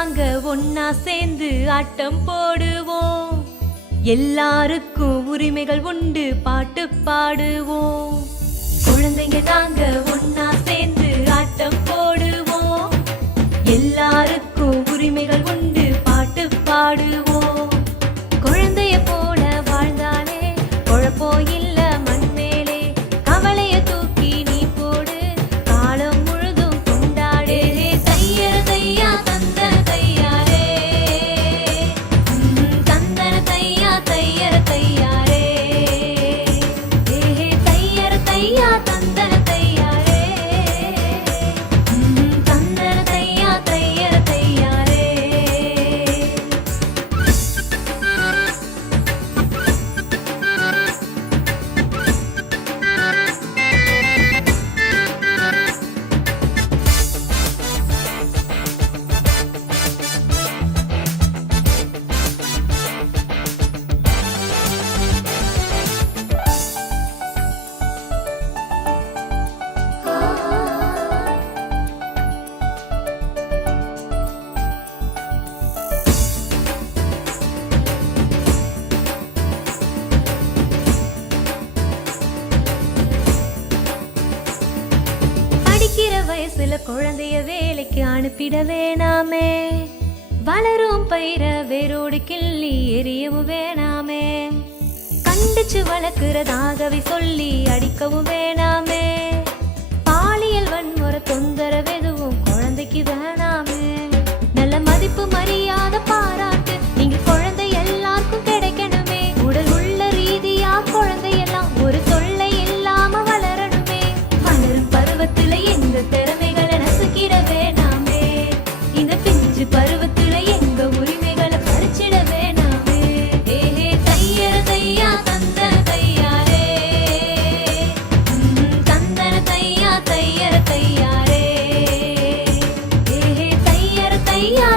நாங்க ஒன்னா சேர்ந்து ஆட்டம் போடுவோம். எல்லாருக்கும் உரிமைகள் உண்டு, பாட்டு பாடுவோம். குழந்தைங்க நாங்க ஒன்னா சேர்ந்து ஆட்டம் போடுவோம். எல்லாருக்கும் உரிமைகள் உண்டு, பாட்டு பாடுவோம். குழந்தைய போல வாழ்ந்தாலே குழப்போ இல்ல மண் மேலே. கவலைய தூக்கி நீ போடு, காலம் முழுதும் கொண்டாடு. தையர தையா தந்தன தையாரே, தந்தன தையா தையர தையாரே. தையர தையா தந்தன தையாரே, தந்தன தையா தையர தையாரே. படிக்கிற வயசுல குழந்தைய வேலைக்கு அனுப்பிட வேணாமே. வளரும் பயிர வேரோடு கிள்ளி எரியவும் வேணாமே. கண்டிச்சு வளர்க்கிறதாகவே சொல்லி அடிக்கவும் வேணாமே. பாலியல் வன்முறை தொந்தரவு எதுவும் குழந்தைக்கு வேணாமே. நல்ல மதிப்பு மரியாதை பாராட்டு நீங்க குழந்தை எல்லாருக்கும் கிடைக்கணுமே. உடல் உள்ள ரீதியா குழந்தையெல்லாம் ஒரு தொல்லை இல்லாம வளரணுமே. வளரும் பருவத்துல எங்க திறமைகளை நசுக்கிட வேணாமே. இந்த பிஞ்சு பருவத்துல எங்க உரிமைகளை பறிச்சிட வேணாமே. தையர தையா தந்தன தையாரே, தந்தன தையா தையர தையாரே. தையர தையா